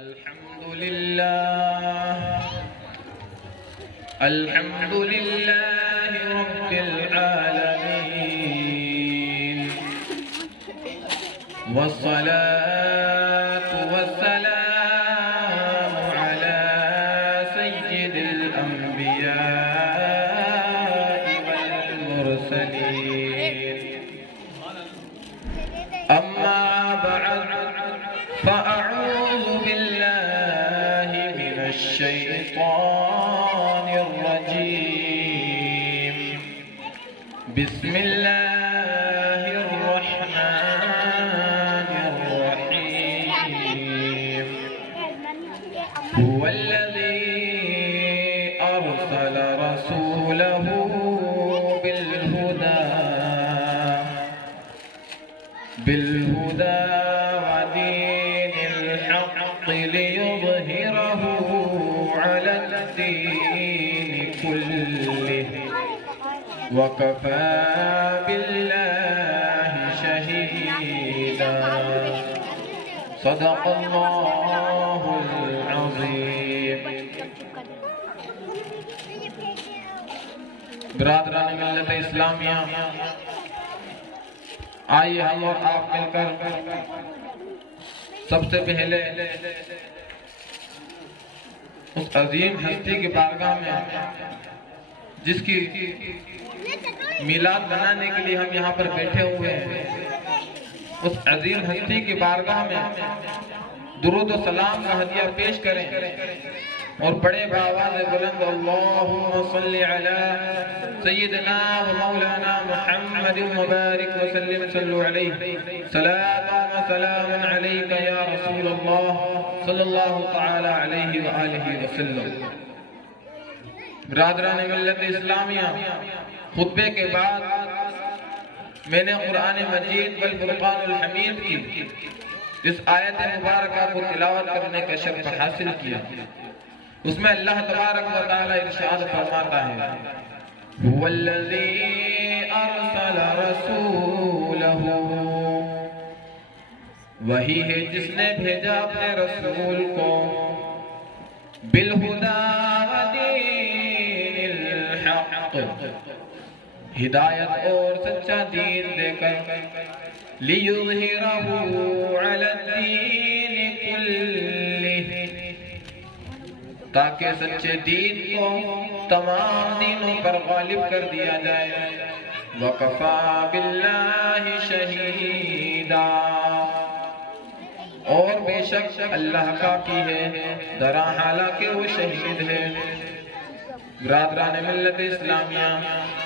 الحمد لله رب العالمين، والصلاة والسلام على سيد الأنبياء والمرسلين. أما بعد، فأعوذ بالله من الشيطان الرجيم. بسم الله الرحمن الرحيم. هو الذي أرسل رسوله بالهدى ودين الحق ليظهره على الدين كله، وكفى بالله شهيدا. صدق الله العظيم. برادران ملت اسلامیہ، آئیے ہم اور آپ مل کر سب سے پہلے اس عظیم ہستی کی بارگاہ میں، جس کی میلاد منانے کے لیے ہم یہاں پر بیٹھے ہوئے ہیں، اس عظیم ہستی کی بارگاہ میں درود و سلام کا ہدیہ پیش کریں اور بڑے بآواز بلند اللہم صلی علی سیدنا و مولانا محمد مبارک وسلم صلو علیہ صلاة و سلام علیکہ یا رسول اللہ صلی اللہ تعالی علیہ وآلہ وسلم. برادران ملت اسلامیہ، خطبے کے بعد میں نے قرآن مجید والفرقان الحمید کی اس آیت مبارکہ کو تلاوت کرنے کا شرف حاصل کیا. اس میں اللہ تبارک و تعالی ارشاد فرماتا ہے، هو الذی ارسل رسولہ، وہی ہے جس نے بھیجا اپنے رسول کو بالہدی ودین الحق، ہدایت اور سچا دین دے کر، لیظہرہ علی الدین کلہ، تاکہ سچے دین کو تمام دینوں پر غالب کر دیا جائے. وَقَفَى بِاللَّهِ شَهِيدًا، اور بے شک اللہ کافی ہے درا حالانکہ وہ شہید ہے. برادران ملت اسلامیہ،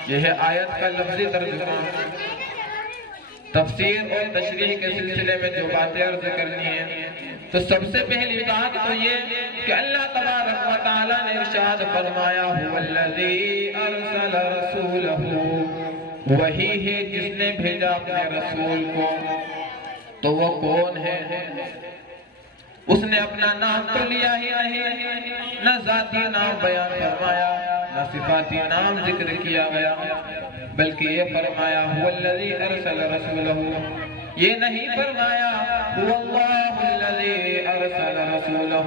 یہ ہے آیت کا لفظی ترجمہ. تفسیر اور تشریح کے سلسلے میں جو باتیں عرض کرنی ہیں، تو سب سے پہلی بات تو یہ کہ اللہ تبارک و تعالیٰ نے ارشاد فرمایا، هو الذی ارسل رسولہ، وہی ہے جس نے بھیجا اپنے رسول کو. تو وہ کون ہے؟ اس نے اپنا نام تو لیا ہی نہیں، نہ ذاتی نام بیان فرمایا، نہ صفاتی نام ذکر کیا گیا، بلکہ یہ فرمایا هو الذی ارسل رسولہ. یہ نہیں فرمایا هو اللہ الذی ارسل رسولہ،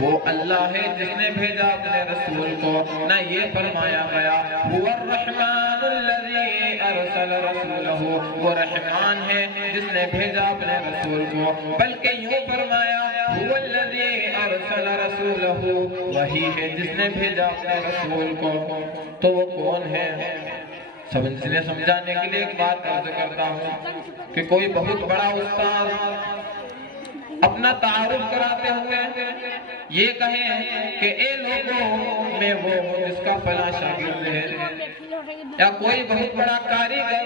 وہ اللہ ہے جس نے بھیجا اپنے رسول کو. نہ یہ فرمایا گیا هو الرحمن الذی ارسل رسولہ، وہ رحمان ہے جس نے بھیجا اپنے رسول کو، بلکہ یوں فرمایا هو الذی ارسل رسولہ، وہی ہے جس نے بھیجا اپنے رسول کو. تو وہ کون ہے؟ سمجھانے کے لیے ایک بات عرض کرتا ہوں کہ کوئی بہت بڑا استاد اپنا تعارف کراتے ہوئے یہ کہیں کہ اے لوگوں میں وہ ہوں جس کا فلاں شاگرد ہے، یا کوئی بہت بڑا کاریگر،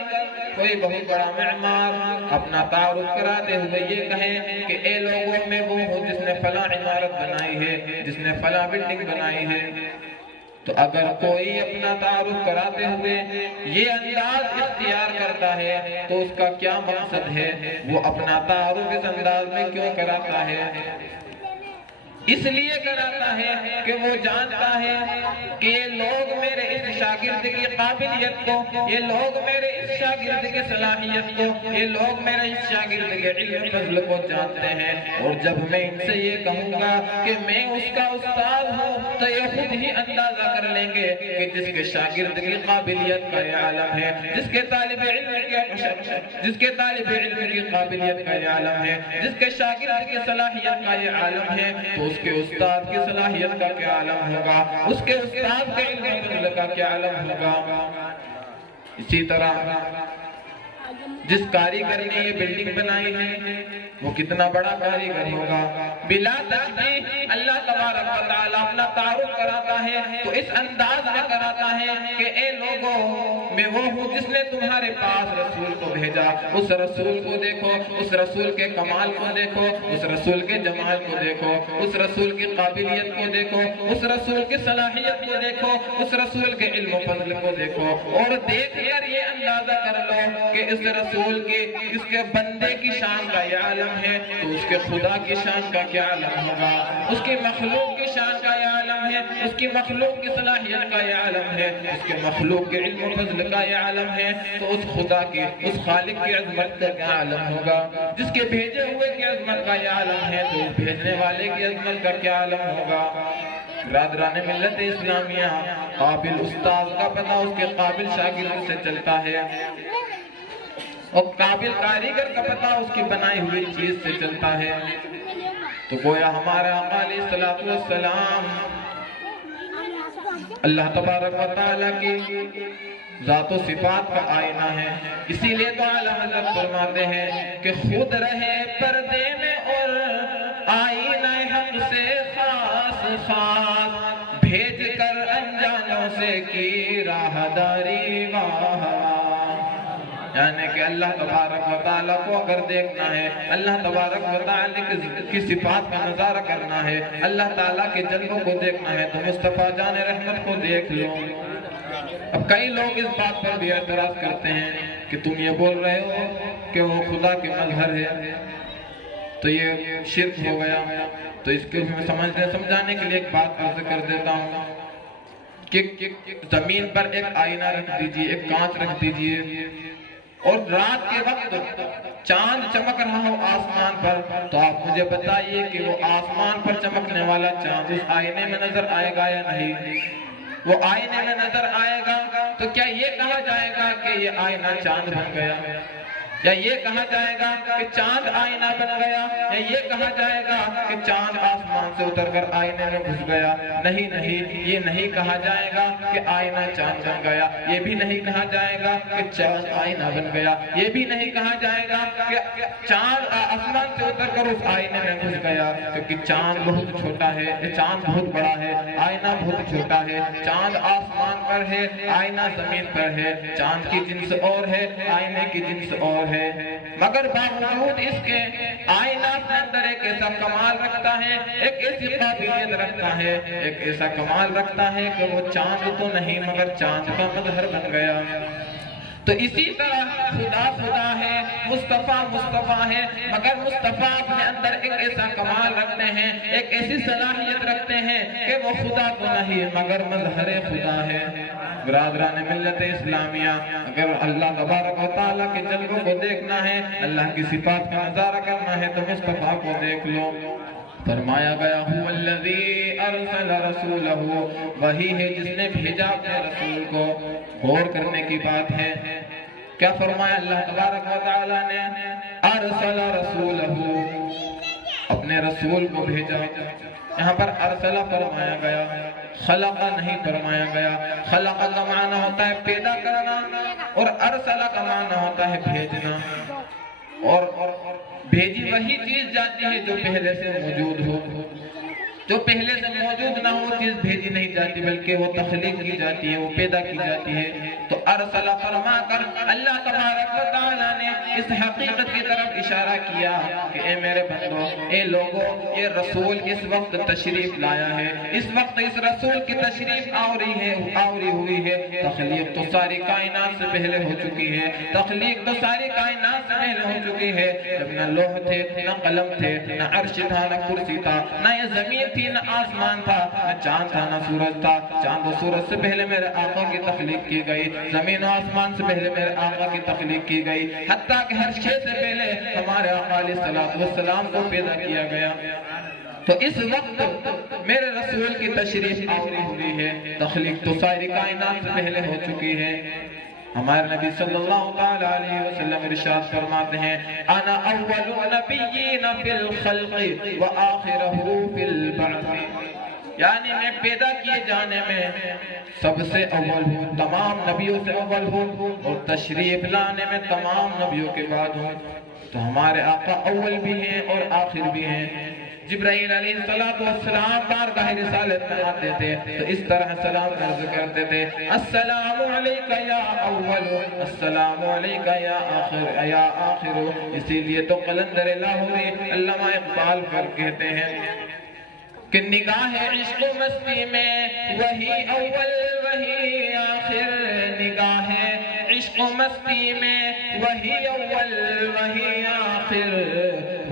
کوئی بہت بڑا معمار اپنا تعارف کراتے ہوئے یہ کہیں کہ اے لوگوں میں وہ ہوں جس نے فلاں عمارت بنائی ہے، جس نے فلاں بلڈنگ بنائی ہے. تو اگر کوئی اپنا تعارف کراتے ہوئے یہ انداز اختیار کرتا ہے تو اس کا کیا مقصد ہے؟ وہ اپنا تعارف اس انداز میں کیوں کراتا ہے؟ اس لیے کراتا ہے کہ وہ جانتا ہے کہ یہ لوگ میرے اس شاگرد کی قابلیت کو، یہ لوگ میرے اس شاگرد کی صلاحیت کو، یہ لوگ میرے اس شاگرد کے علم فضل کو جانتے ہیں، اور جب میں ان سے یہ کہوں گا کہ میں اس کا استاد ہوں تو یہ خود ہی اندازہ کر لیں گے کہ جس کے شاگرد کی قابلیت کا یہ عالم ہے، جس کے طالب علم کی قابلیت کا یہ عالم ہے، جس کے شاگرد کی صلاحیت کا یہ عالم ہے، تو اس کے استاد کی صلاحیت کا کیا عالم ہوگا، اس کے استاد کے علم فضل کا کیا عالم ہوگا۔ اسی طرح جس کاریگر نے یہ بلڈنگ بنائی ہے وہ کتنا بڑا کاریگر ہوگا۔ بلا تشبیہ اللہ تبارک و تعالی اپنا تعارف کراتا ہے تو اس انداز میں کراتا ہے کہ اے لوگوں، میں وہ ہوں جس نے تمہارے پاس رسول کو بھیجا، اس رسول کو دیکھو، اس رسول کے کمال کو دیکھو، اس رسول کے جمال کو دیکھو، اس رسول کی قابلیت کو دیکھو، اس رسول کی صلاحیت کو دیکھو، اس رسول کے علم و فضل کو دیکھو، اور دیکھ کر یہ اندازہ کر لو کہ اس رسول کے، اس کے بندے کی شان کا یہ عالم ہے تو اس کے خدا کی شان کا کیا عالم ہوگا، اس کی مخلوق کی شان کا یہ عالم ہے، اس کی مخلوق کی صلاحیت کا یہ عالم ہے، اس کے مخلوق کے علم و فضل کا یہ عالم ہے، تو اس خدا کی، اس خالق کی عظمت کا کیا عالم ہوگا، جس کے بھیجے ہوئے کی عظمت کا یہ عالم ہے تو اس بھیجنے والے کی عظمت کا کیا عالم ہوگا۔ برادران ملت اسلامیہ، قابل استاد کا پتہ اس کے قابل شاگرد سے چلتا ہے، اور قابل کاریگر کا پتہ اس کی بنائی ہوئی چیز سے چلتا ہے۔ تو گویا ہمارا آقا علیہ الصلوۃ والسلام اللہ تبارک و تعالیٰ کی ذات و صفات کا آئینہ ہے، اسی لیے تو اعلیٰ حضرت فرماتے ہیں کہ خود رہے پردے میں اور آئینہ حق سے خاص خاص، بھیج کر انجانوں سے کی راہداری واہ، یعنی کہ اللہ تبارک و تعالیٰ کو اگر دیکھنا ہے، اللہ تبارک و تعالیٰ کی صفات کا نظارہ کرنا ہے، اللہ تعالیٰ کے جلووں کو دیکھنا ہے تو مصطفیٰ جان رحمت کو دیکھ لو۔ اب کئی لوگ اس بات پر بھی اعتراض کرتے ہیں کہ تم یہ بول رہے ہو کہ وہ خدا کے مظہر ہے تو یہ شرک ہو گیا، تو اس کو سمجھانے کے لیے ایک بات عرض کر دیتا ہوں کہ زمین پر ایک آئینہ رکھ دیجئے، ایک کانچ رکھ دیجئے، اور رات کے وقت چاند چمک رہا ہو آسمان پر تو آپ مجھے بتائیے کہ وہ آسمان پر چمکنے والا چاند اس آئینے میں نظر آئے گا یا نہیں؟ وہ آئینے میں نظر آئے گا تو کیا یہ کہا جائے گا کہ یہ آئینہ چاند بن گیا، یا یہ کہا جائے گا کہ چاند آئینہ بن گیا، یا یہ کہا جائے گا کہ چاند آسمان سے اتر کر آئینے میں گھس گیا؟ نہیں نہیں، یہ نہیں کہا جائے گا کہ آئینہ چاند بن گیا، یہ بھی نہیں کہا جائے گا کہ چاند آئینہ بن گیا، یہ بھی نہیں کہا جائے گا کہ چاند آسمان سے اتر کر اس آئینے میں گھس گیا، کیونکہ چاند بہت چھوٹا ہے، چاند بہت بڑا ہے، آئینہ بہت چھوٹا ہے، چاند آسمان پر ہے، آئینہ زمین پر ہے، چاند کی جنس اور ہے، آئینے کی جنس اور ہے، مگر باوجود اس کے آئینہ اپنے اندر ایک ایسا کمال رکھتا ہے، ایک ایسی قابلیت رکھتا ہے، ایک ایسا کمال رکھتا ہے کہ وہ چاند تو نہیں مگر چاند کا مظہر بن گیا۔ تو اسی طرح خدا خدا ہے، مصطفیٰ مصطفیٰ ہے، مگر مصطفیٰ اپنے اندر ایک ایسا کمال رکھتے ہیں، ایک ایسی صلاحیت رکھتے ہیں کہ وہ خدا تو نہیں مگر مظہر خدا ہے۔ برادران ملت اسلامیہ، اگر اللہ تبارک و تعالیٰ کے جلووں کو دیکھنا ہے، اللہ کی صفات کا نظارہ کرنا ہے تو مصطفیٰ کو دیکھ لو۔ فرمایا گیا هو الذی ارسل رسولہ، وہی ہے جس نے بھیجا اپنے رسول کو۔ غور کرنے کی بات ہے، کیا فرمایا اللہ تبارک و تعالیٰ نے؟ ارسل رسولہ، اپنے رسول کو بھیجا۔ یہاں پر ارسل فرمایا گیا، خلق نہیں فرمایا گیا۔ خلق کا معنی ہوتا ہے پیدا کرنا، اور ارسل کا معنی ہوتا ہے بھیجنا، اور بھیجی وہی چیز جاتی ہے جو پہلے سے موجود ہو، جو پہلے سے موجود نہ ہو چیز بھیجی نہیں جاتی بلکہ وہ تخلیق کی جاتی ہے، وہ پیدا کی جاتی ہے۔ تو ارسل فرما کر اللہ تبارک و تعالیٰ نے اس حقیقت کی طرف اشارہ کیا کہ اے میرے بندو، اے لوگو، یہ رسول اس وقت تشریف لایا ہے، اس وقت اس رسول کی تشریف آوری ہوئی ہے۔ تخلیق تو ساری کائنات سے پہلے ہو چکی ہے، تخلیق تو ساری کائنات سے پہلے ہو چکی ہے، جب نہ لوح تھے، نہ قلم تھے، نہ عرش تھا، نہ کرسی تھا، نہ یہ زمین تھی تھی، نہ آسمان تھا، نہ چاند تھا، نہ سورج تھا۔ چاند و سورج سے پہلے میرے آقا کی تخلیق کی گئی، زمین و آسمان سے پہلے میرے آقا کی تخلیق کی گئی، حتیٰ کہ ہر شے سے پہلے ہمارے آقا علیہ السلام کو پیدا کیا گیا۔ تو اس وقت میرے رسول کی تشریف آوری ہوئی ہے، تخلیق تو ساری کائنات سے پہلے ہو چکی ہے۔ ہمارے نبی صلی اللہ علیہ وسلم ارشاد فرماتے ہیں انا اول النبیین فی الخلق وآخرہ فی البعث، یعنی میں پیدا کیے جانے میں سب سے اول ہوں، تمام نبیوں سے اول ہوں، اور تشریف لانے میں تمام نبیوں کے بعد ہوں۔ تو ہمارے آقا اول بھی ہیں اور آخر بھی ہیں۔ جبرائیل علیہ السلام بارگاہ رسالت میں آتے تھے تو اس طرح سلام عرض کرتے تھے السلام علیکہ یا اول، السلام علیکہ یا آخر۔ اسی لیے تو قلندر لاہوری علامہ اقبال پر کہتے ہیں کہ نگاہ عشق و مستی میں وہی اول وہی آخر، نگاہ عشق و مستی میں وہی اول وہی آخر،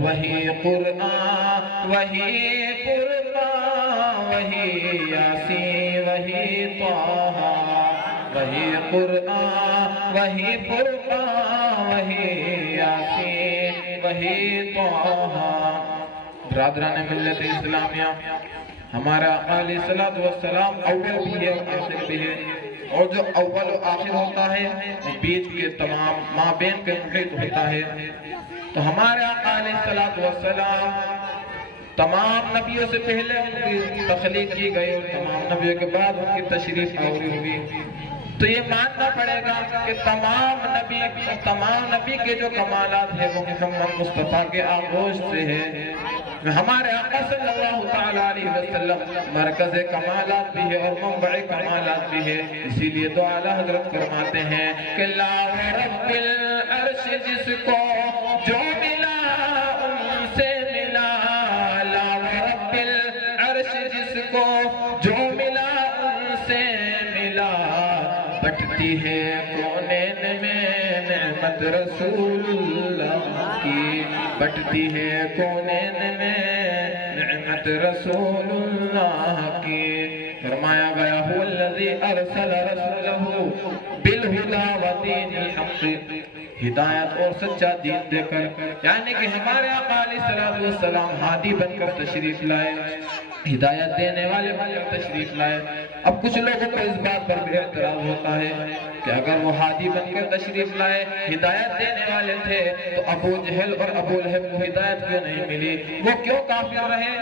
وہی قرآن وہی فرقان وہی یاسین وہی طٰہٰ، وہی قرآن وہی فرقان وہی یاسین وہی طٰہٰ۔ برادران ملت اسلامیہ، ہمارا آقا علیہ السلام اول بھی ہے اور آخر بھی ہے، اور جو اول و آخر ہوتا ہے وہ بیچ کے تمام مابین کے محیط ہوتا ہے۔ تو ہمارے آقا علیہ السلام تمام نبیوں سے پہلے ان کی تخلیق کی گئی اور تمام نبیوں کے بعد ان کی تشریف آوری ہوئی۔ تو یہ ماننا پڑے گا کہ تمام نبی کے جو کمالات ہیں وہ محمد مصطفیٰ کے آغوش سے ہے۔ ہمارے آقا صلی اللہ علیہ وسلم مرکز کمالات بھی ہے اور منبع کمالات بھی ہے۔ اسی لیے تو اعلیٰ حضرت فرماتے ہیں کہ لا رب العرش جس کو جو ملا ان سے ملا، لا رب العرش جس کو جو ملا ان سے ملا، بٹتی ہے کونین میں نعمت رسول اللہ کی، بٹتی ہے کونین میں نعمت رسول اللہ کی۔ فرمایا گیا هو الذی ارسل رسولہ بالہدی ودین الحق، ہدایت اور سچا دین دے کر، یعنی کہ ہمارے آقا علیہ السلام ہادی بن کر تشریف لائے، ہدایت دینے والے بن کر تشریف لائے۔ اب کچھ لوگوں کو اس بات پر بھی اعتراض ہوتا ہے کہ اگر وہ ہادی بن کر تشریف لائے، ہدایت دینے والے تھے، تو ابو جہل اور ابو لہب کو ہدایت کیوں نہیں ملی، وہ کیوں کافر رہے؟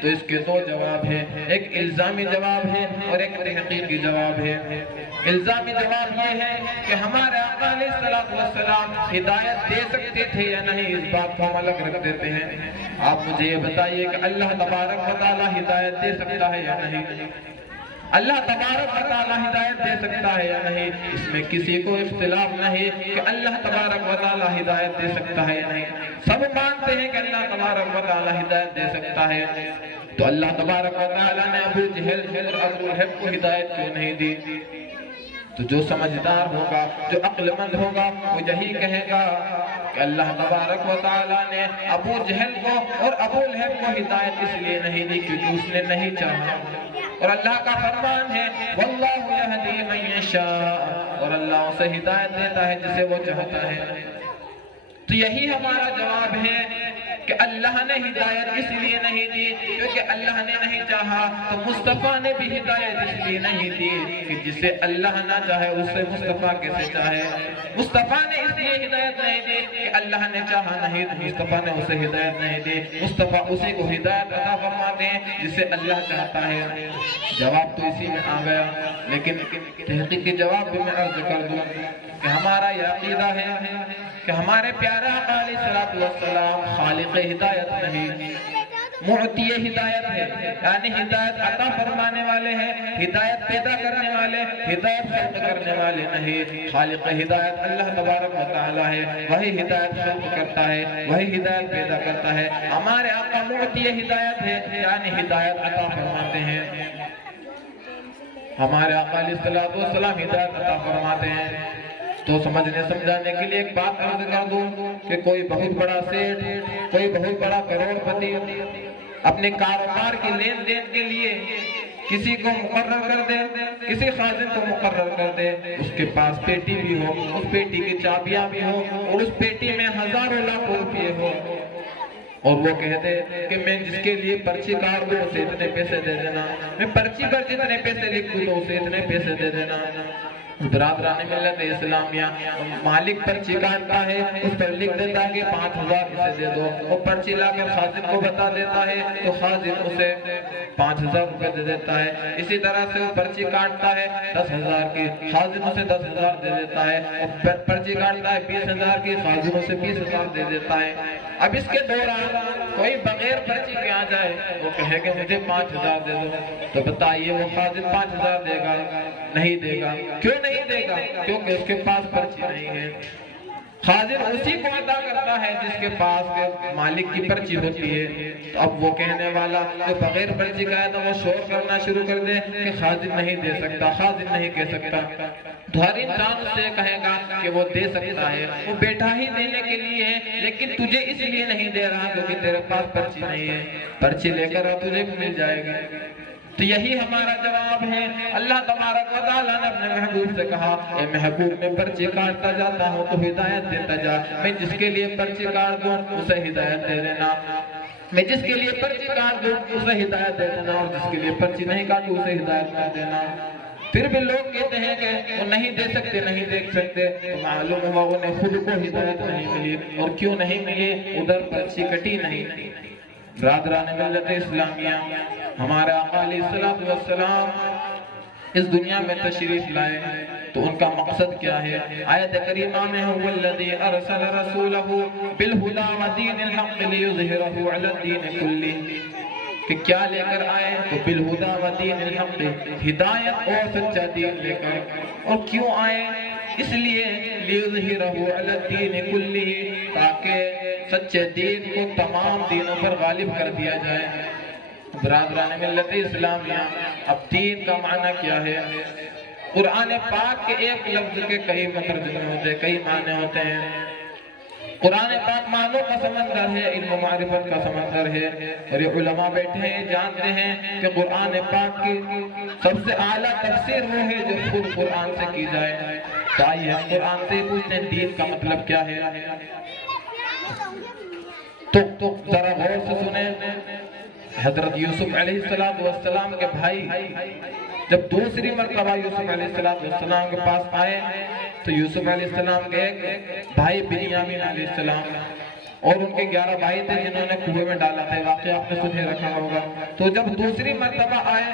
تو اس کے دو جواب ہیں، ایک الزامی جواب ہے اور ایک تحقیقی جواب ہے۔ الزامی جواب یہ ہے کہ ہمارے آقا علیہ السلام ہدایت دے سکتے تھے یا نہیں، اس بات کو ہم الگ رکھ دیتے ہیں۔ آپ مجھے یہ بتائیے کہ اللہ تبارک و تعالی ہدایت دے سکتا ہے یا نہیں؟ اللہ تبارک و تعالی ہدایت دے سکتا ہے یا نہیں؟ اس میں کسی کو اختلاف نہیں کہ اللہ تبارک و تعالی ہدایت دے سکتا ہے یا نہیں۔ سب مانتے ہیں کہ اللہ تبارک و تعالی ہدایت دے سکتا ہے۔ تو اللہ تبارک و تعالی نے ابو جہل اور ابو لہب کو ہدایت کیوں نہیں دی؟ تو جو سمجھدار ہوگا، جو عقل مند ہوگا، وہ یہی کہے گا کہ اللہ تبارک و تعالی نے ابو جہل کو اور ابو لہب کو ہدایت اس لیے نہیں دی کیونکہ اس نے نہیں چاہا، اور اللہ کا فرمان ہے واللہ یہدی من یشاء، اور اللہ اسے ہدایت دیتا ہے جسے وہ چاہتا ہے۔ تو یہی ہمارا جواب ہے کہ اللہ نے ہدایت اس لیے نہیں دی کیونکہ اللہ نے نہیں چاہا، تو مصطفیٰ نے بھی ہدایت اس لیے نہیں دی کہ جسے اللہ نہ چاہے اسے مصطفیٰ کیسے چاہے۔ مصطفیٰ نے اس لیے ہدایت نہیں دی کہ اللہ نے چاہا نہیں، تو مصطفیٰ نے اسے ہدایت نہیں دی۔ مصطفیٰ اسی کو ہدایت عطا فرماتے ہیں جسے اللہ چاہتا ہے۔ جواب تو اسی میں آ گیا، لیکن تحقیقی جواب بھی میں عرض کر دوں کہ ہمارا یہ عقیدہ ہے کہ ہمارے پیارا آقا علیہ السلام خالق ہدایت نہیں، معطی ہدایت ہے، یعنی ہدایت عطا فرمانے والے ہیں، ہدایت پیدا کرنے والے، ہدایت خلق کرنے والے نہیں۔ خالق ہدایت اللہ تبارک و تعالی ہے، وہی ہدایت خلق کرتا ہے، وہی ہدایت پیدا کرتا ہے۔ ہمارے آقا معطی ہدایت ہے، یعنی ہدایت عطا فرماتے ہیں۔ ہمارے آقا علیہ السلام ہدایت عطا فرماتے ہیں۔ تو سمجھنے سمجھانے کے لیے ایک بات عرض کر دوں کہ کوئی بہت بڑا سیٹ، کوئی بہت بڑا کروڑ پتی اپنے کاروبار کی لین دین کے لیے کسی کو مقرر کر دے، کسی خازن کو مقرر کر دے، اس کے پاس پیٹی بھی ہو، اس پیٹی کی چابیاں بھی ہو، اور اس پیٹی میں ہزاروں لاکھوں روپے ہو، اور وہ کہہ دے کہ میں جس کے لیے پرچی کاٹ دوں اسے اتنے پیسے دے دینا، میں پرچی پر جتنے پیسے لکھ دوں اسے اتنے پیسے دے دینا۔ برادران ملت اسلامیہ، مالک پرچی کاٹتا ہے، اس پر لکھ دیتا ہے کہ 5000 اسے دے دو، وہ پرچی لا کر خازن کو بتا دیتا ہے تو خازن اسے 5000 روپے دے دیتا ہے۔ اسی طرح سے وہ پرچی کاٹتا ہے 10,000 کی، خازن اسے 10,000 دے دیتا ہے، اور پرچی کاٹتا ہے 20,000 کی، خازن اسے 20,000 دے دیتا ہے۔ اب اس کے دوران کوئی بغیر پرچی کے آ جائے، وہ کہے کہ مجھے 5,000 دے دو، تو بتائیے وہ خازن 5,000 دے گا؟ نہیں دے گا۔ کیوں نہیں دے گا؟ کیونکہ اس کے پاس پرچی نہیں ہے۔ خازن اسی کو عطا کرتا ہے جس کے پاس مالک کی پرچی ہوتی ہے۔ تو اب وہ کہنے والا جو بغیر پرچی کا ہے تو وہ شور کرنا شروع کر دے کہ خازن نہیں دے سکتا، خازن نہیں کہہ سکتا، تو ہر انسان سے کہے گا کہ وہ دے سکتا ہے، وہ بیٹھا ہی دینے کے لیے ہے، لیکن تجھے اس لیے نہیں دے رہا کیونکہ تیرے پاس پرچی نہیں ہے۔ پرچی لے کر تجھے مل جائے گا۔ تو یہی ہمارا جواب ہے۔ اللہ تبارک و تعالیٰ نے اپنے محبوب سے کہا، اے محبوب میں پرچی کاٹتا جاتا ہوں تو ہدایت دیتا جا، میں جس کے لیے پرچی کاٹ دوں اسے ہدایت دے دینا، میں جس کے لیے پرچی کاٹ دوں اسے ہدایت دے دینا، اور جس کے لیے پرچی نہیں کاٹوں اسے ہدایت کر دینا۔ پھر بھی لوگ کہتے ہیں کہ وہ نہیں دے سکتے، نہیں دیکھ سکتے، تو معلوم ہوا انہیں خود کو ہدایت نہیں ملی، اور کیوں نہیں ملی؟ ادھر پرچی کٹی نہیں۔ برادران ملت اسلامیہ، ہمارے آقا علیہ السلام اس دنیا میں تشریف لائے تو ان کا مقصد کیا ہے؟ آیت کریمہ میں هو الذی ارسل رسولہ بالہدی ودین الحق لیظہرہ علی الدین کلہ، کہ کیا لے کر آئے؟ تو بالہدی ودین الحق، ہدایت اور سچا دین لے کر۔ اور کیوں آئے؟ اس لیے لیظہرہ علی الدین کلہ، تاکہ سچے دین کو تمام دینوں پر غالب کر دیا جائے۔ برادران ملت اسلامیہ، اب دین کا معنی کیا ہے؟ قرآن پاک کے ایک لفظ کے کئی مترجمے ہوتے ہیں، کئی معنی ہوتے ہیں۔ قرآن پاک معنوں کا سمندر ہے، علم و معرفت کا سمندر ہے، اور یہ علماء بیٹھے ہیں جانتے ہیں کہ قرآن پاک کی سب سے اعلیٰ تفسیر وہ ہے جو خود قرآن سے کی جائے۔ تو آئیے ہم قرآن سے پوچھتے ہیں دین کا مطلب کیا ہے؟ تو ذرا غور سے سنیں۔ حضرت یوسف علیہ السلام کے بھائی جب دوسری مرتبہ یوسف علیہ السلام کے پاس آئے تو یوسف علیہ السلام کے ایک بھائی بنیامین علیہ السلام، اور ان کے 11 بھائی تھے جنہوں نے کنویں میں ڈالا تھا، واقعہ آپ نے سنے رکھا ہوگا۔ تو جب دوسری مرتبہ آئے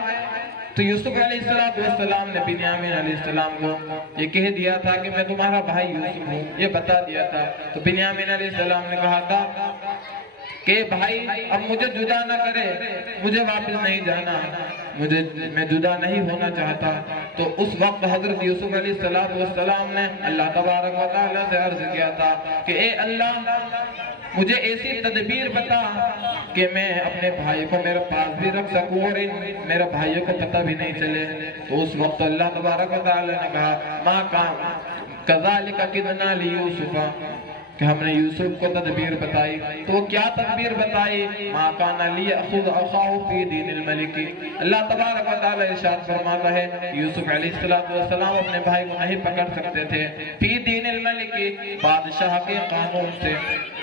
تو یوسف علیہ السلام نے بنیامین علیہ السلام کو یہ کہہ دیا تھا کہ میں تمہارا بھائی یوسف ہوں، یہ بتا دیا تھا۔ تو بنیامین علیہ السلام نے کہا تھا کہ بھائی اب مجھے جدا نہ کرے، مجھے واپس نہیں جانا، میں جدا نہیں ہونا چاہتا۔ تو اس وقت حضرت یوسف علیہ السلام نے اللہ تبارک و تعالیٰ سے عرض کیا تھا کہ اے اللہ مجھے ایسی تدبیر بتا کہ میں اپنے بھائی کو میرے پاس بھی رکھ سکوں اور میرے بھائیوں کو پتہ بھی نہیں چلے۔ تو اس وقت اللہ تبارک و تعالیٰ نے کہا ما کان کذالک کدنا لیوسف، کہ ہم نے یوسف کو تدبیر بتائی۔ تو وہ کیا تدبیر بتائی؟ ما کان لیأخذ اخاہ فی دین الملک، اللہ تبارک و تعالیٰ ارشاد فرماتا ہے یوسف علیہ السلام اپنے بھائی کو نہیں پکڑ سکتے تھے فی دین الملک، بادشاہ کے قانون سے۔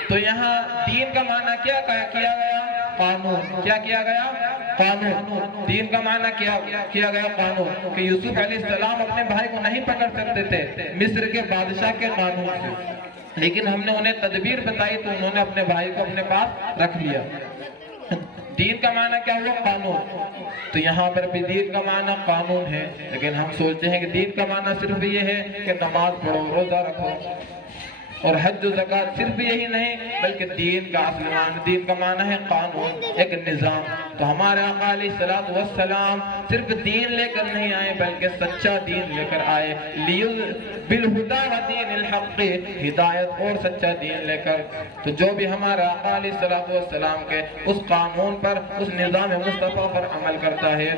تو یہاں دین کا معنی کیا کیا گیا؟ قانون۔ کیا کیا گیا؟ قانون۔ دین کا معنی کیا گیا قانون، کہ یوسف علیہ السلام اپنے بھائی کو نہیں پکڑ سکتے تھے مصر کے بادشاہ کے قانون سے، لیکن ہم نے انہیں تدبیر بتائی تو انہوں نے اپنے بھائی کو اپنے پاس رکھ لیا۔ دین کا معنی کیا ہوا؟ قانون۔ تو یہاں پر بھی دین کا معنی قانون ہے، لیکن ہم سوچتے ہیں کہ دین کا معنی صرف یہ ہے کہ نماز پڑھو، روزہ رکھو اور حج و زکوٰۃ، صرف یہی نہیں بلکہ دین کا اصل معنی، دین کا معنی ہے قانون، ایک نظام۔ تو ہمارے آقا علیہ الصلوۃ والسلام صرف دین لے کر نہیں آئے بلکہ سچا دین لے کر آئے، بالہدا و دین الحق، ہدایت اور سچا دین لے کر۔ تو جو بھی ہمارے آقا علیہ الصلوۃ والسلام کے اس قانون پر، اس نظام مصطفیٰ پر عمل کرتا ہے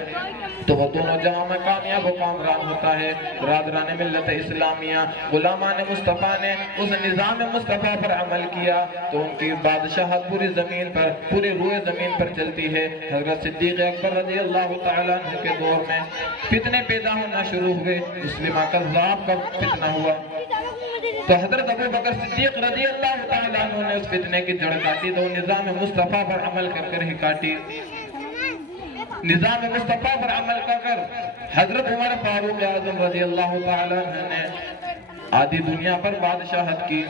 تو وہ دونوں جہاں میں کامیاب و کامران ہوتا ہے۔ برادران ملت اسلامیہ، غلامان مصطفیٰ نے اس نظام مصطفیٰ پر عمل کیا تو ان کی بادشاہت پوری زمین پر، پورے روئے زمین پر چلتی ہے۔ حضرت صدیق اکبر رضی اللہ تعالیٰ عنہ کے دور میں فتنے پیدا ہونا شروع ہوئے، مسلمہ کذاب کا فتنہ ہوا تو حضرت ابو بکر صدیق رضی اللہ تعالیٰ عنہ نے اس فتنے کی جڑ کاٹی، تو نظام مصطفیٰ پر عمل کر ہی کاٹی۔ نظام مصطفیٰ پر عمل کر حضرت عمر فاروق اعظم رضی اللہ تعالیٰ عنہ نے آدھی دنیا پر بادشاہت کی۔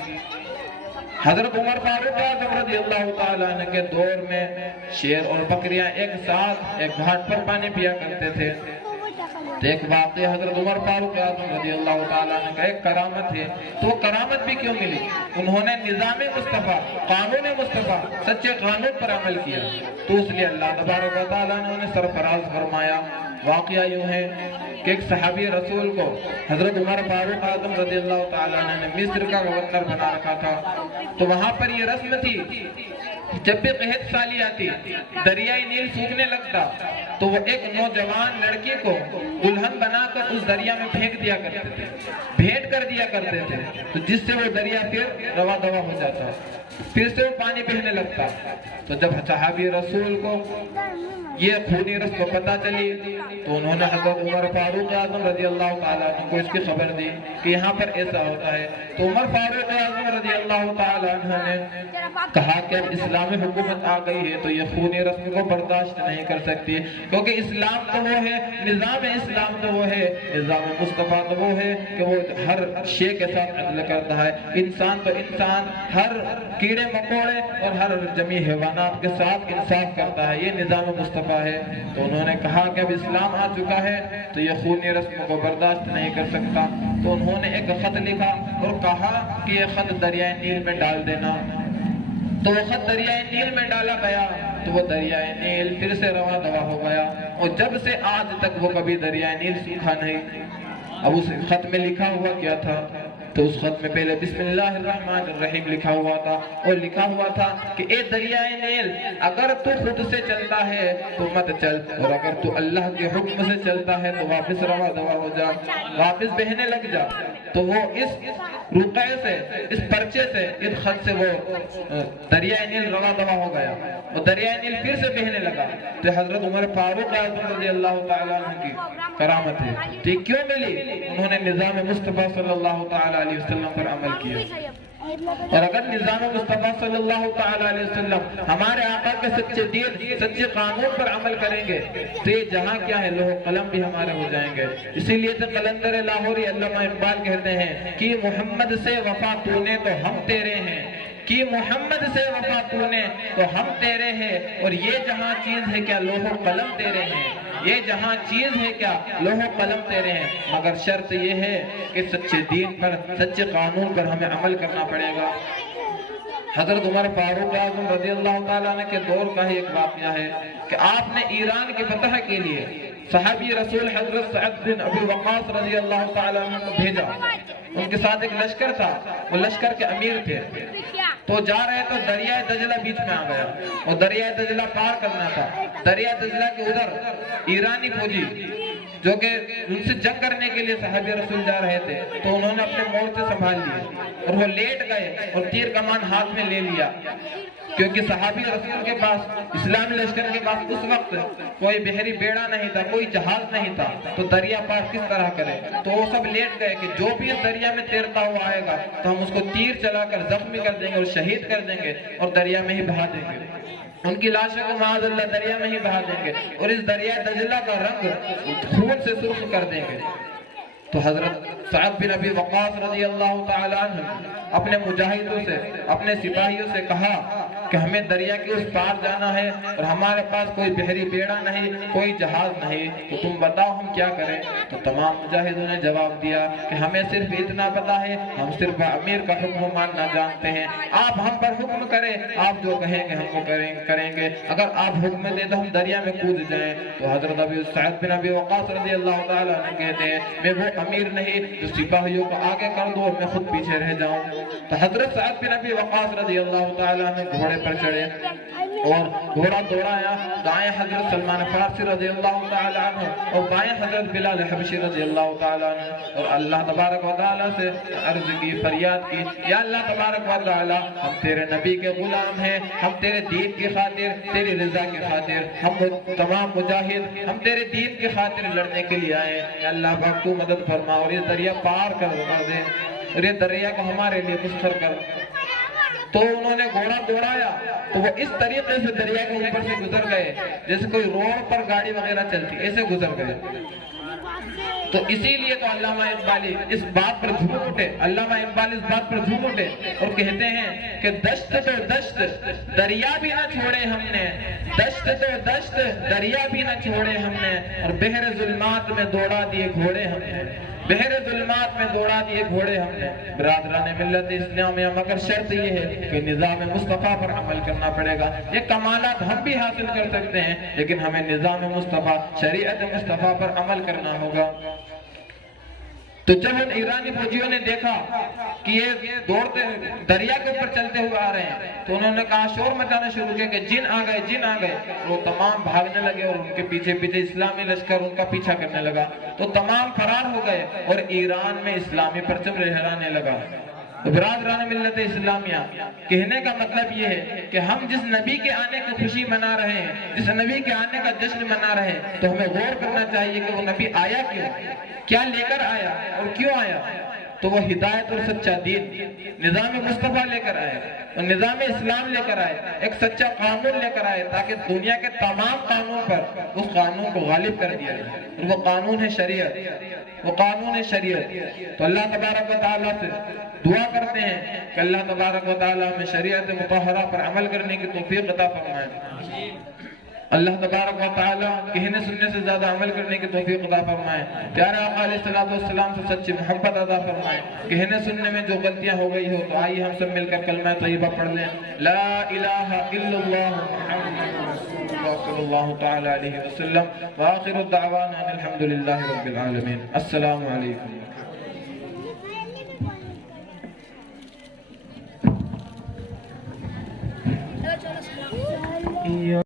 حضرت عمر فاروق اعظم رضی اللہ تعالیٰ عنہ کے دور میں شیر اور بکریاں ایک ساتھ ایک گھاٹ پر پانی پیا کرتے تھے۔ تو ایک واقعہ حضرت عمر فاروق اعظم رضی اللہ تعالیٰ عنہ کا ایک کرامت ہے، تو وہ کرامت بھی کیوں ملی؟ انہوں نے نظام مصطفیٰ، قانون مصطفیٰ، سچے قانون پر عمل کیا، تو اس لیے اللہ تبارک و تعالیٰ نے انہیں سرفراز فرمایا۔ واقعہ یوں ہے کہ ایک صحابی رسول کو حضرت عمر فاروق اعظم رضی اللہ تعالیٰ عنہ نے مصر کا گورنر بنا رکھا تھا، تو وہاں پر یہ رسم تھی جب بھی قحط سالی آتی، دریائے نیل سوکھنے لگتا تو وہ ایک نوجوان لڑکی کو دلہن بنا کر اس دریا میں پھینک دیا کرتے تھے، بھیٹ کر دیا کرتے تھے، تو جس سے وہ دریا پھر روا دوا ہو جاتا، پھر سے وہ پانی بہنے لگتا۔ تو جب صحابی رسول کو یہ خونی رسم پتہ چلی تو انہوں نے حضرت عمر فاروق اعظم رضی اللہ تعالیٰ عنہ کو اس کی خبر دی کہ یہاں پر ایسا ہوتا ہے۔ تو عمر فاروق اعظم رضی اللہ تعالیٰ عنہ نے کہا کہ اب اسلامی حکومت آ گئی ہے تو یہ خونی رسم کو برداشت نہیں کر سکتی، کیونکہ اسلام تو وہ ہے، نظام اسلام تو وہ ہے، نظام مصطفیٰ تو وہ ہے کہ وہ ہر شے کے ساتھ عدل کرتا ہے، انسان تو انسان، ہر کیڑے مکوڑے اور ہر جمی حیوانات کے ساتھ انصاف کرتا ہے، یہ نظام مصطفیٰ ہے۔ تو انہوں نے کہا کہ اب اسلام آ چکا ہے تو یہ خونی رسم کو برداشت نہیں کر سکتا، تو انہوں نے ایک خط لکھا اور کہا کہ یہ خط دریائے نیل میں ڈال دینا۔ تو وہ خط دریائے نیل میں ڈالا گیا تو وہ دریائے نیل پھر سے رواں دوا ہو گیا، اور جب سے آج تک وہ کبھی دریائے نیل سوکھا نہیں۔ اب اس خط میں لکھا ہوا کیا تھا؟ تو اس خط میں پہلے بسم اللہ الرحمن الرحیم لکھا ہوا تھا، اور لکھا ہوا تھا کہ اے دریائے نیل، اگر تو خود سے چلتا ہے تو مت چل، اور اگر تو اللہ کے حکم سے چلتا ہے تو واپس رواں دوا ہو جا، واپس بہنے لگ جا۔ تو وہ اس رقعے سے، اس پرچے سے، اس خط سے وہ دریائے نیل رواں دوا ہو گیا، وہ دریائے نیل پھر سے بہنے لگا۔ تو حضرت عمر فاروق اعظم رضی اللہ تعالیٰ عنہ کی کرامت ہے۔ تو کیوں ملی؟ انہوں نے نظام مصطفیٰ صلی اللہ تعالیٰ علیہ وسلم پر عمل کیا۔ اور اگر نظام مصطفیٰ صلی اللہ تعالیٰ علیہ وسلم ہمارے آقا کے سچے دین، سچے قانون پر عمل کریں گے تو یہ جہاں کیا ہے، لوح قلم بھی ہمارے ہو جائیں گے۔ اسی لیے تو قلندر لاہوری علامہ اقبال کہتے ہیں کہ محمد سے وفا تو نے تو ہم تیرے ہیں، کہ محمد سے وفا تو نے تو ہم تیرے ہیں، اور یہ جہاں چیز ہے کیا لوح قلم تیرے ہیں، یہ جہاں چیز ہے کیا لوح قلم تیرے ہیں، مگر شرط یہ ہے کہ سچے دین پر، سچے قانون پر ہمیں عمل کرنا پڑے گا۔ حضرت عمر فاروق اعظم رضی اللہ تعالیٰ عنہ کے دور کا ہی ایک واقعہ ہے کہ آپ نے ایران کے فتح کے لیے صحابی رسول حضرت سعد بن ابی وقاص رضی اللہ تعالیٰ عنہ کو بھیجا۔ ان کے ساتھ ایک لشکر تھا، وہ لشکر کے امیر تھے، تو جا رہے تو دریائے دجلہ بیچ میں آ گیا، اور دریائے دجلہ پار کرنا تھا۔ دریائے دجلہ کے ادھر ایرانی فوجی جو کہ ان سے جنگ کرنے کے لیے صحابی رسول جا رہے تھے، تو انہوں نے اپنے مورچے سنبھال لیے اور وہ لیٹ گئے اور تیر کمان ہاتھ میں لے لیا، کیونکہ صحابی رسول کے پاس، اسلامی لشکر کے پاس اس وقت کوئی بحری بیڑا نہیں تھا، کوئی جہاز نہیں تھا، تو دریا پار کس طرح کرے؟ تو وہ سب لیٹ گئے کہ جو بھی اس دریا میں تیرتا ہوا آئے گا تو ہم اس کو تیر چلا کر زخمی کر دیں گے اور شہید کر دیں گے اور دریا میں ہی بہا دیں گے، ان کی لاشوں کو معاذ اللہ دریا میں ہی بہا دیں گے، اور اس دریا دجلہ کا رنگ خون سے سرخ کر دیں گے۔ تو حضرت سعد بن ابی وقاص رضی اللہ تعالیٰ عنہ اپنے مجاہدوں سے، اپنے سپاہیوں سے کہا کہ ہمیں دریا کے اس پار جانا ہے اور ہمارے پاس کوئی بحری بیڑا نہیں، کوئی جہاز نہیں، تو تم بتاؤ ہم کیا کریں؟ تو تمام مجاہدوں نے جواب دیا کہ ہمیں صرف اتنا پتا ہے، ہم صرف امیر کا حکم ماننا جانتے ہیں، آپ ہم پر حکم کریں، آپ جو کہیں گے ہم وہ کریں گے، اگر آپ حکم دیں تو ہم دریا میں کود جائیں۔ تو حضرت سعد بن ابی وقاص رضی اللہ تعالیٰ عنہ کہتے ہیں میں وہ امیر نہیں جو سپاہیوں کو آگے کر دو اور میں خود پیچھے رہ جاؤں۔ تو حضرت سعد بن ابی وقاص رضی اللہ تعالیٰ عنہ گھوڑے پر چڑھے اور گھوڑا دوڑایا، دائیں حضرت سلمان فارسی رضی اللہ تعالیٰ عنہ اور بائیں حضرت بلال حبشی رضی اللہ تعالیٰ عنہ، اور اللہ تبارک و تعالیٰ سے عرض کی، فریاد کی، یا اللہ تبارک و تعالیٰ ہم تیرے نبی کے غلام ہیں، ہم تیرے دین کی خاطر، تیری رضا کی خاطر، ہم تمام مجاہد ہم تیرے دین کی خاطر لڑنے کے لیے آئے ہیں، یا اللہ پاک تو مدد فرما اور یہ دریا پار کر دے اور یہ دریا کو ہمارے لیے مسخر کر۔ تو انہوں نے گھوڑا دوڑایا تو وہ اس طریقے سے دریا کے اوپر سے گزر گئے جیسے کوئی روڈ پر گاڑی وغیرہ چلتی، ایسے گزر گئے۔ تو اسی لیے تو علامہ اقبالی اس بات پر جھوم اٹھے، علامہ اقبال اس بات پر جھوم اٹھے اور کہتے ہیں کہ دشت تو دشت دریا بھی نہ چھوڑے ہم نے، دشت تو دشت دریا بھی نہ چھوڑے ہم نے، اور بحر ظلمات میں دوڑا دیے گھوڑے ہم نے، بحر ظلمات میں دوڑا دیے گھوڑے ہم نے۔ برادران ملت اسلامیہ مگر شرط یہ ہے کہ نظام مصطفیٰ پر عمل کرنا پڑے گا۔ یہ کمالات ہم بھی حاصل کر سکتے ہیں لیکن ہمیں نظام مصطفیٰ، شریعت مصطفیٰ پر عمل کرنا ہوگا۔ تو جب ان ایرانی فوجیوں نے دیکھا کہ یہ دوڑتے دریا کے اوپر چلتے ہوئے آ رہے ہیں تو انہوں نے کہا، شور مچانا شروع کیا کہ جن آ گئے، جن آ گئے۔ وہ تمام بھاگنے لگے اور ان کے پیچھے پیچھے اسلامی لشکر ان کا پیچھا کرنے لگا، تو تمام فرار ہو گئے اور ایران میں اسلامی پرچم لہرانے لگا۔ برادران ملت اسلامیہ، کہنے کا مطلب یہ ہے کہ ہم جس نبی کے آنے کی خوشی منا رہے ہیں، جس نبی کے آنے کا جشن منا رہے ہیں، تو ہمیں غور کرنا چاہیے کہ وہ نبی آیا کیوں، کیا لے کر آیا اور کیوں آیا؟ تو وہ ہدایت اور سچا دین، نظام مصطفیٰ لے کر آئے اور نظام اسلام لے کر آئے، ایک سچا قانون لے کر آئے تاکہ دنیا کے تمام قانون پر اس قانون کو غالب کر دیا جائے، اور وہ قانون ہے شریعت، وہ قانون ہے شریعت۔ تو اللہ تبارک و تعالیٰ سے دعا کرتے ہیں کہ اللہ تبارک و تعالیٰ ہمیں شریعت مطہرہ پر عمل کرنے کی توفیق عطا فرمائے، اللہ تبارک و تعالیٰ کہنے سننے سے زیادہ عمل کرنے کی توفیق عطا فرمائے، پیارے آقا علیہ السلام سے سچی محبت عطا فرمائے، کہنے سننے میں جو غلطیاں ہو گئی ہو تو آئیے ہم سب مل کر کلمہ طیبہ پڑھ لیں، لا الہ الا اللہ محمد رسول اللہ صلی اللہ تعالی علیہ وسلم، وآخر الدعوانا الحمدللہ رب العالمین۔ السلام علیکم۔